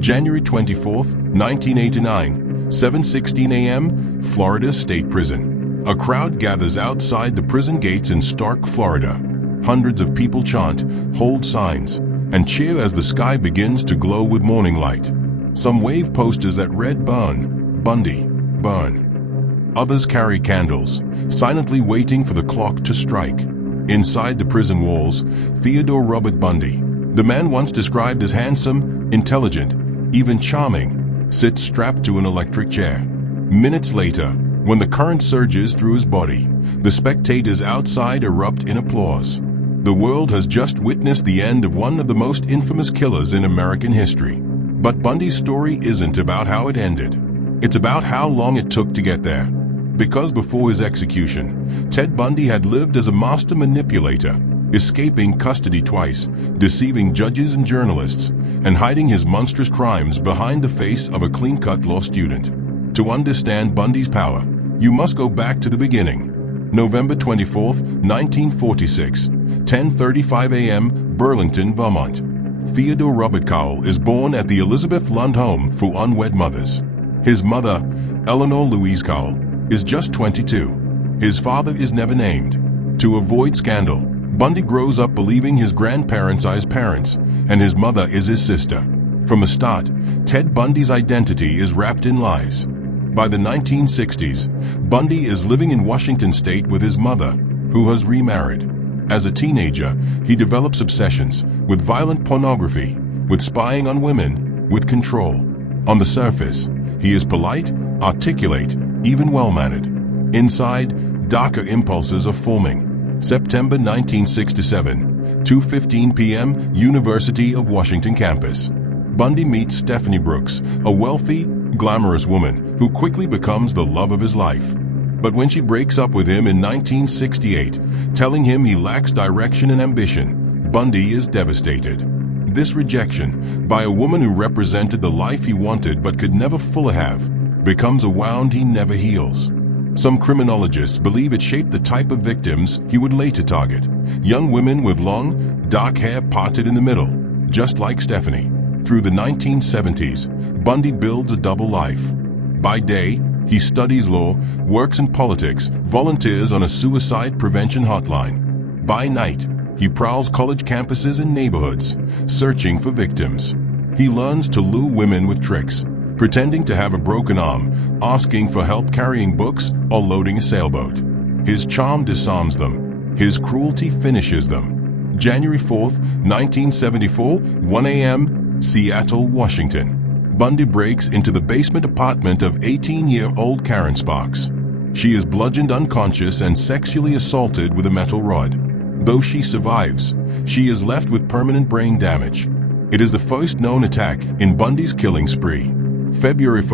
January 24, 1989, 7:16 a.m., Florida State Prison. A crowd gathers outside the prison gates in Stark, Florida. Hundreds of people chant, hold signs, and cheer as the sky begins to glow with morning light. Some wave posters that read "Burn, Bundy, burn." Others carry candles, silently waiting for the clock to strike. Inside the prison walls, Theodore Robert Bundy, the man once described as handsome, intelligent, even charming, sits strapped to an electric chair. Minutes later, when the current surges through his body, the spectators outside erupt in applause. The world has just witnessed the end of one of the most infamous killers in American history. But Bundy's story isn't about how it ended. It's about how long it took to get there. Because before his execution, Ted Bundy had lived as a master manipulator, escaping custody twice, deceiving judges and journalists, and hiding his monstrous crimes behind the face of a clean-cut law student. To understand Bundy's power, you must go back to the beginning. November 24, 1946, 10:35 a.m., Burlington, Vermont. Theodore Robert Cowell is born at the Elizabeth Lund Home for Unwed Mothers. His mother, Eleanor Louise Cowell, is just 22. His father is never named. To avoid scandal, Bundy grows up believing his grandparents are his parents and his mother is his sister. From the start, Ted Bundy's identity is wrapped in lies. By the 1960s, Bundy is living in Washington state with his mother, who has remarried. As a teenager, he develops obsessions with violent pornography, with spying on women, with control. On the surface, he is polite, articulate, even well-mannered. Inside, darker impulses are forming. September 1967, 2:15 p.m., University of Washington campus. Bundy meets Stephanie Brooks, a wealthy, glamorous woman who quickly becomes the love of his life. But when she breaks up with him in 1968, telling him he lacks direction and ambition, Bundy is devastated. This rejection, by a woman who represented the life he wanted but could never fully have, becomes a wound he never heals. Some criminologists believe it shaped the type of victims he would later target. Young women with long, dark hair parted in the middle, just like Stephanie. Through the 1970s, Bundy builds a double life. By day, he studies law, works in politics, volunteers on a suicide prevention hotline. By night, he prowls college campuses and neighborhoods, searching for victims. He learns to lure women with tricks, pretending to have a broken arm, asking for help carrying books or loading a sailboat. His charm disarms them. His cruelty finishes them. January 4, 1974, 1 a.m., Seattle, Washington. Bundy breaks into the basement apartment of 18-year-old Karen Sparks. She is bludgeoned unconscious and sexually assaulted with a metal rod. Though she survives, she is left with permanent brain damage. It is the first known attack in Bundy's killing spree. February 1,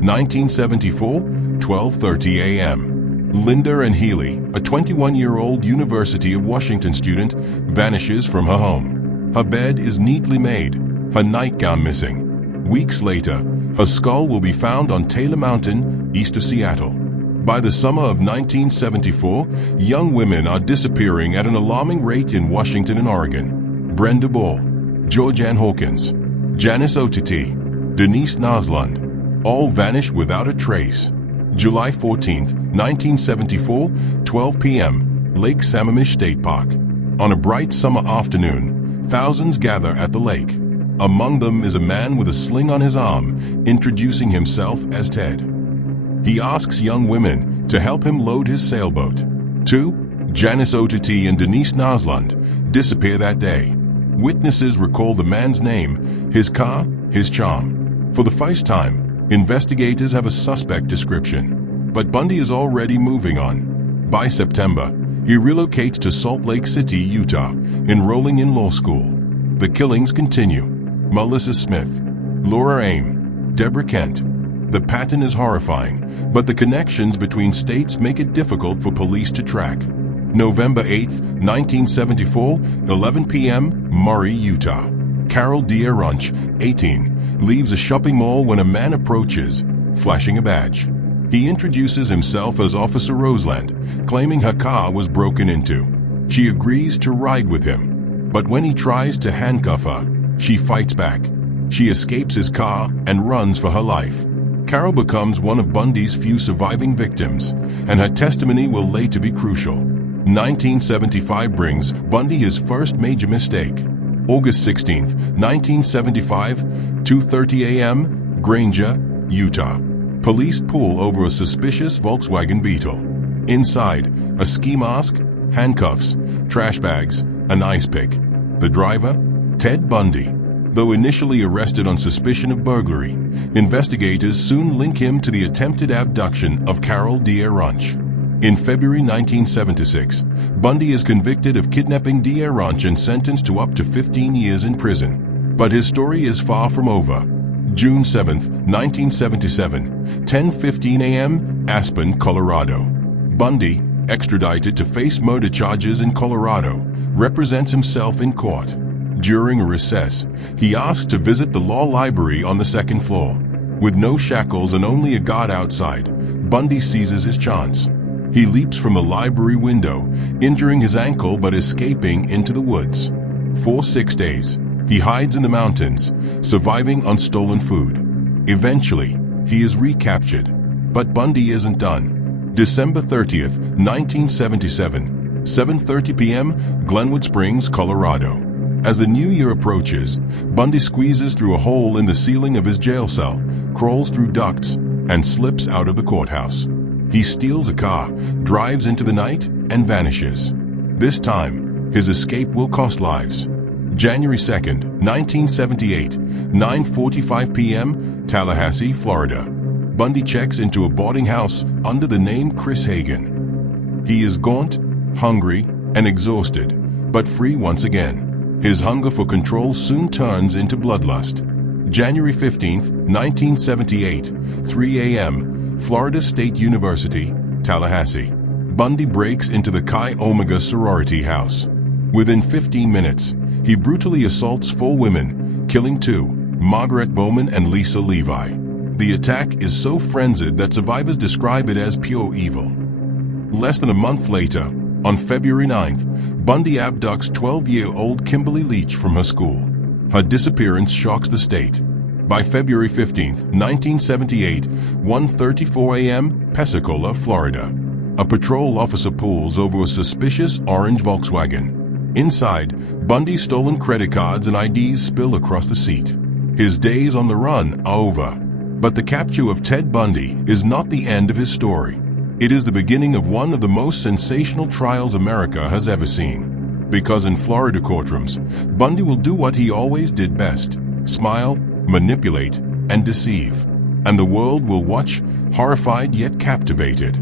1974, 12:30 a.m. Linda Ann Healy, a 21-year-old University of Washington student, vanishes from her home. Her bed is neatly made, her nightgown missing. Weeks later, her skull will be found on Taylor Mountain, east of Seattle. By the summer of 1974, young women are disappearing at an alarming rate in Washington and Oregon. Brenda Ball, Georgianne Hawkins, Janice Otiti, Denise Naslund, all vanish without a trace. July 14, 1974, 12 p.m., Lake Sammamish State Park. On a bright summer afternoon, thousands gather at the lake. Among them is a man with a sling on his arm, introducing himself as Ted. He asks young women to help him load his sailboat. 2. Janice Otiti and Denise Naslund disappear that day. Witnesses recall the man's name, his car, his charm. For the first time, investigators have a suspect description. But Bundy is already moving on. By September, he relocates to Salt Lake City, Utah, enrolling in law school. The killings continue. Melissa Smith, Laura Aim, Deborah Kent. The pattern is horrifying, but the connections between states make it difficult for police to track. November 8, 1974, 11 p.m., Murray, Utah. Carol Dearunch, 18, leaves a shopping mall when a man approaches, flashing a badge. He introduces himself as Officer Roseland, claiming her car was broken into. She agrees to ride with him, but when he tries to handcuff her, she fights back. She escapes his car and runs for her life. Carol becomes one of Bundy's few surviving victims, and her testimony will later be crucial. 1975 brings Bundy his first major mistake. August 16, 1975, 2:30 a.m., Granger, Utah. Police pull over a suspicious Volkswagen Beetle. Inside, a ski mask, handcuffs, trash bags, an ice pick. The driver? Ted Bundy. Though initially arrested on suspicion of burglary, investigators soon link him to the attempted abduction of Carol D'Aranch. In February 1976, Bundy is convicted of kidnapping D'Aranch and sentenced to up to 15 years in prison. But his story is far from over. June 7, 1977, 10:15 a.m., Aspen, Colorado. Bundy, extradited to face murder charges in Colorado, represents himself in court. During a recess, he asks to visit the law library on the second floor. With no shackles and only a guard outside, Bundy seizes his chance. He leaps from the library window, injuring his ankle but escaping into the woods. For 6 days, he hides in the mountains, surviving on stolen food. Eventually, he is recaptured. But Bundy isn't done. December 30th, 1977, 7:30 p.m., Glenwood Springs, Colorado. As the new year approaches, Bundy squeezes through a hole in the ceiling of his jail cell, crawls through ducts, and slips out of the courthouse. He steals a car, drives into the night, and vanishes. This time, his escape will cost lives. January 2nd, 1978, 9:45 p.m., Tallahassee, Florida. Bundy checks into a boarding house under the name Chris Hagen. He is gaunt, hungry, and exhausted, but free once again. His hunger for control soon turns into bloodlust. January 15th, 1978, 3 a.m., Florida State University, Tallahassee. Bundy breaks into the Chi Omega sorority house. Within 15 minutes, he brutally assaults 4 women, killing 2, Margaret Bowman and Lisa Levi. The attack is so frenzied that survivors describe it as pure evil. Less than a month later, on February 9th, Bundy abducts 12-year-old Kimberly Leach from her school. Her disappearance shocks the state. By February 15th, 1978, 1:34 a.m., Pensacola, Florida. A patrol officer pulls over a suspicious orange Volkswagen. Inside, Bundy's stolen credit cards and IDs spill across the seat. His days on the run are over. But the capture of Ted Bundy is not the end of his story. It is the beginning of one of the most sensational trials America has ever seen. Because in Florida courtrooms, Bundy will do what he always did best: smile, manipulate, and deceive. And the world will watch, horrified yet captivated.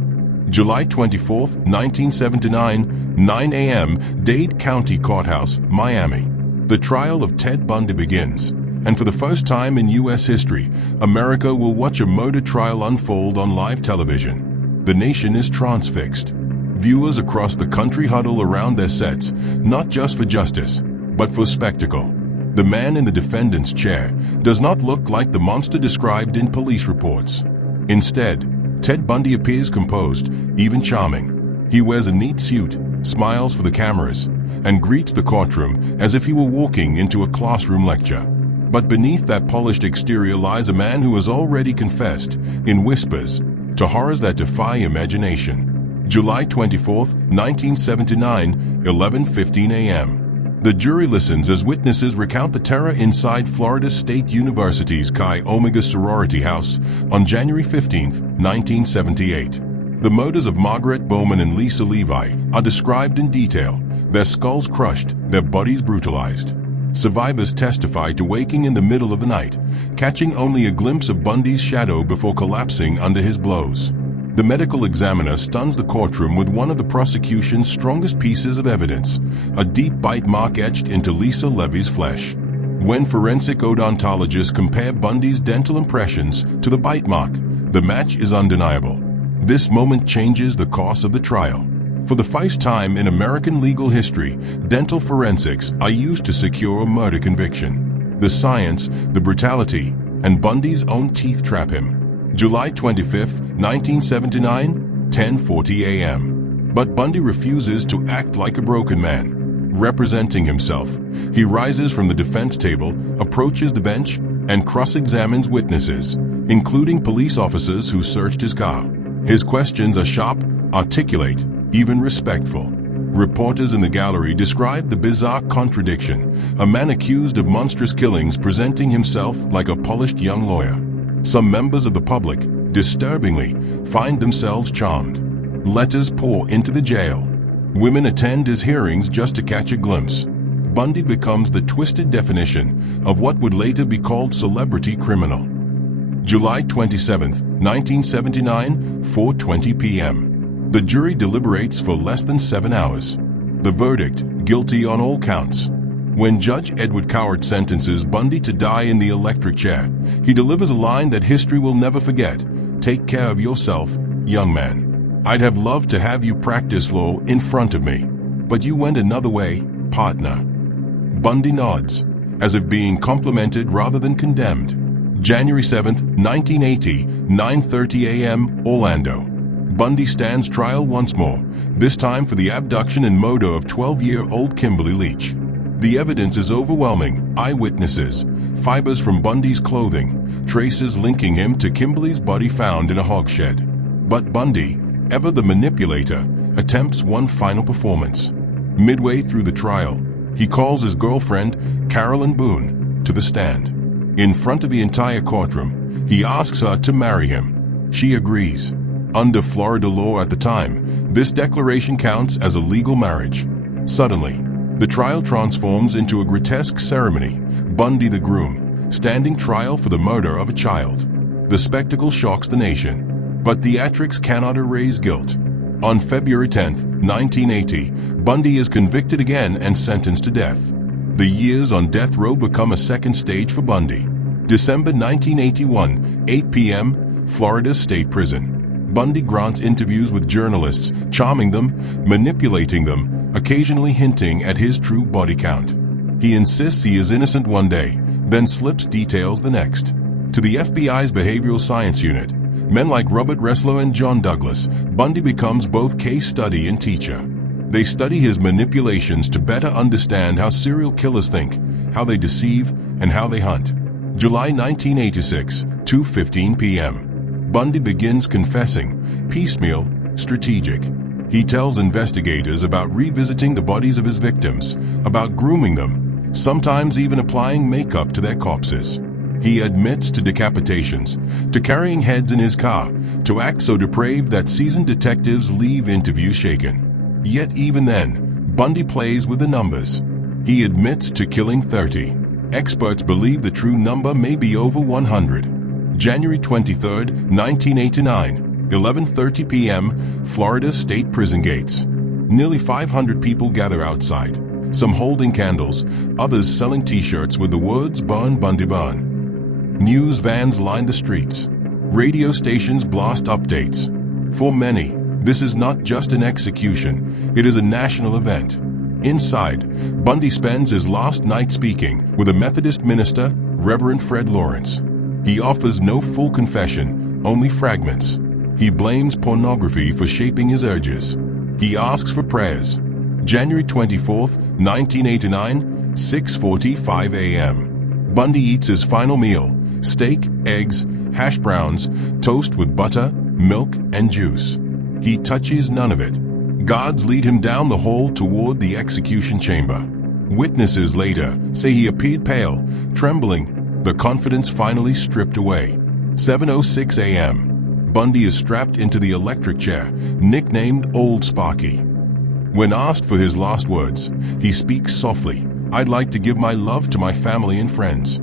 July 24, 1979, 9 a.m., Dade County Courthouse, Miami. The trial of Ted Bundy begins. And for the first time in U.S. history, America will watch a murder trial unfold on live television. The nation is transfixed. Viewers across the country huddle around their sets, not just for justice, but for spectacle. The man in the defendant's chair does not look like the monster described in police reports. Instead, Ted Bundy appears composed, even charming. He wears a neat suit, smiles for the cameras, and greets the courtroom as if he were walking into a classroom lecture. But beneath that polished exterior lies a man who has already confessed, in whispers, to horrors that defy imagination. July 24, 1979, 11:15 a.m. The jury listens as witnesses recount the terror inside Florida State University's Chi Omega sorority house on January 15, 1978. The murders of Margaret Bowman and Lisa Levi are described in detail, their skulls crushed, their bodies brutalized. Survivors testify to waking in the middle of the night, catching only a glimpse of Bundy's shadow before collapsing under his blows. The medical examiner stuns the courtroom with one of the prosecution's strongest pieces of evidence, a deep bite mark etched into Lisa Levy's flesh. When forensic odontologists compare Bundy's dental impressions to the bite mark, the match is undeniable. This moment changes the course of the trial. For the first time in American legal history, dental forensics are used to secure a murder conviction. The science, the brutality, and Bundy's own teeth trap him. July 25, 1979, 10:40 a.m. But Bundy refuses to act like a broken man. Representing himself, he rises from the defense table, approaches the bench, and cross-examines witnesses, including police officers who searched his car. His questions are sharp, articulate, even respectful. Reporters in the gallery described the bizarre contradiction, a man accused of monstrous killings presenting himself like a polished young lawyer. Some members of the public, disturbingly, find themselves charmed. Letters pour into the jail. Women attend his hearings just to catch a glimpse. Bundy becomes the twisted definition of what would later be called celebrity criminal. July 27, 1979, 4:20 p.m. The jury deliberates for less than 7 hours. The verdict, guilty on all counts. When Judge Edward Cowart sentences Bundy to die in the electric chair, he delivers a line that history will never forget. "Take care of yourself, young man. I'd have loved to have you practice law in front of me, but you went another way, partner." Bundy nods, as if being complimented rather than condemned. January 7, 1980, 9:30 a.m., Orlando. Bundy stands trial once more, this time for the abduction and murder of 12-year-old Kimberly Leach. The evidence is overwhelming: eyewitnesses, fibers from Bundy's clothing, traces linking him to Kimberly's body found in a hogshed. But Bundy, ever the manipulator, attempts one final performance. Midway through the trial, he calls his girlfriend, Carolyn Boone, to the stand. In front of the entire courtroom, he asks her to marry him. She agrees. Under Florida law at the time, this declaration counts as a legal marriage. Suddenly, the trial transforms into a grotesque ceremony. Bundy the groom, standing trial for the murder of a child. The spectacle shocks the nation, but theatrics cannot erase guilt. On February 10, 1980, Bundy is convicted again and sentenced to death. The years on death row become a second stage for Bundy. December 1981, 8 p.m., Florida State Prison. Bundy grants interviews with journalists, charming them, manipulating them, occasionally hinting at his true body count. He insists he is innocent one day, then slips details the next. To the FBI's behavioral science unit, men like Robert Ressler and John Douglas, Bundy becomes both case study and teacher. They study his manipulations to better understand how serial killers think, how they deceive, and how they hunt. July 1986, 2:15 p.m. Bundy begins confessing, piecemeal, strategic. He tells investigators about revisiting the bodies of his victims, about grooming them, sometimes even applying makeup to their corpses. He admits to decapitations, to carrying heads in his car, to acts so depraved that seasoned detectives leave interviews shaken. Yet even then, Bundy plays with the numbers. He admits to killing 30. Experts believe the true number may be over 100. January 23, 1989, 11:30 p.m., Florida State Prison gates. Nearly 500 people gather outside, some holding candles, others selling t-shirts with the words "Burn Bundy Burn." News vans line the streets. Radio stations blast updates. For many, this is not just an execution, it is a national event. Inside, Bundy spends his last night speaking with a Methodist minister, Reverend Fred Lawrence. He offers no full confession, only fragments. He blames pornography for shaping his urges. He asks for prayers. January 24, 1989, 6:45 a.m. Bundy eats his final meal: steak, eggs, hash browns, toast with butter, milk, and juice. He touches none of it. Guards lead him down the hall toward the execution chamber. Witnesses later say he appeared pale, trembling, the confidence finally stripped away. 7:06 a.m. Bundy is strapped into the electric chair, nicknamed Old Sparky. When asked for his last words, he speaks softly, "I'd like to give my love to my family and friends."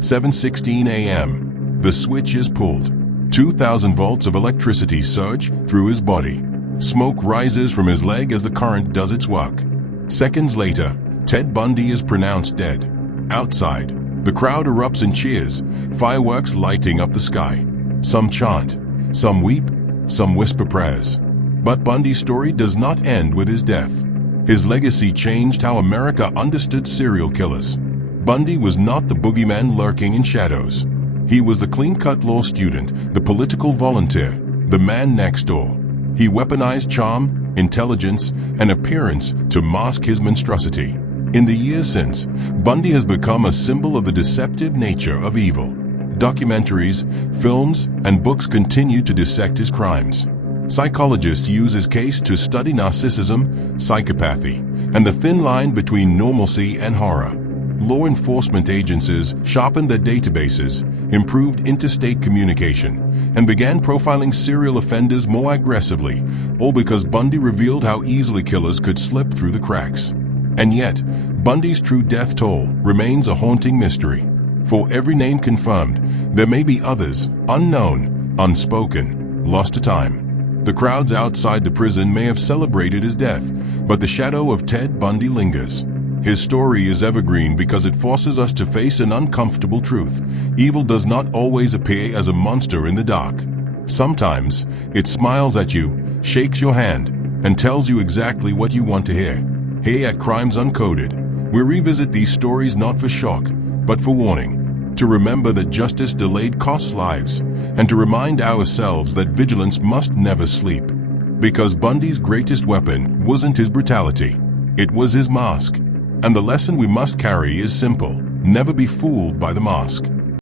7:16 a.m. The switch is pulled. 2,000 volts of electricity surge through his body. Smoke rises from his leg as the current does its work. Seconds later, Ted Bundy is pronounced dead. Outside, the crowd erupts in cheers, fireworks lighting up the sky. Some chant, some weep, some whisper prayers. But Bundy's story does not end with his death. His legacy changed how America understood serial killers. Bundy was not the boogeyman lurking in shadows. He was the clean-cut law student, the political volunteer, the man next door. He weaponized charm, intelligence, and appearance to mask his monstrosity. In the years since, Bundy has become a symbol of the deceptive nature of evil. Documentaries, films, and books continue to dissect his crimes. Psychologists use his case to study narcissism, psychopathy, and the thin line between normalcy and horror. Law enforcement agencies sharpened their databases, improved interstate communication, and began profiling serial offenders more aggressively, all because Bundy revealed how easily killers could slip through the cracks. And yet, Bundy's true death toll remains a haunting mystery. For every name confirmed, there may be others, unknown, unspoken, lost to time. The crowds outside the prison may have celebrated his death, but the shadow of Ted Bundy lingers. His story is evergreen because it forces us to face an uncomfortable truth. Evil does not always appear as a monster in the dark. Sometimes, it smiles at you, shakes your hand, and tells you exactly what you want to hear. Here at Crimes Uncoded, we revisit these stories not for shock, but for warning. To remember that justice delayed costs lives, and to remind ourselves that vigilance must never sleep. Because Bundy's greatest weapon wasn't his brutality, it was his mask. And the lesson we must carry is simple: never be fooled by the mask.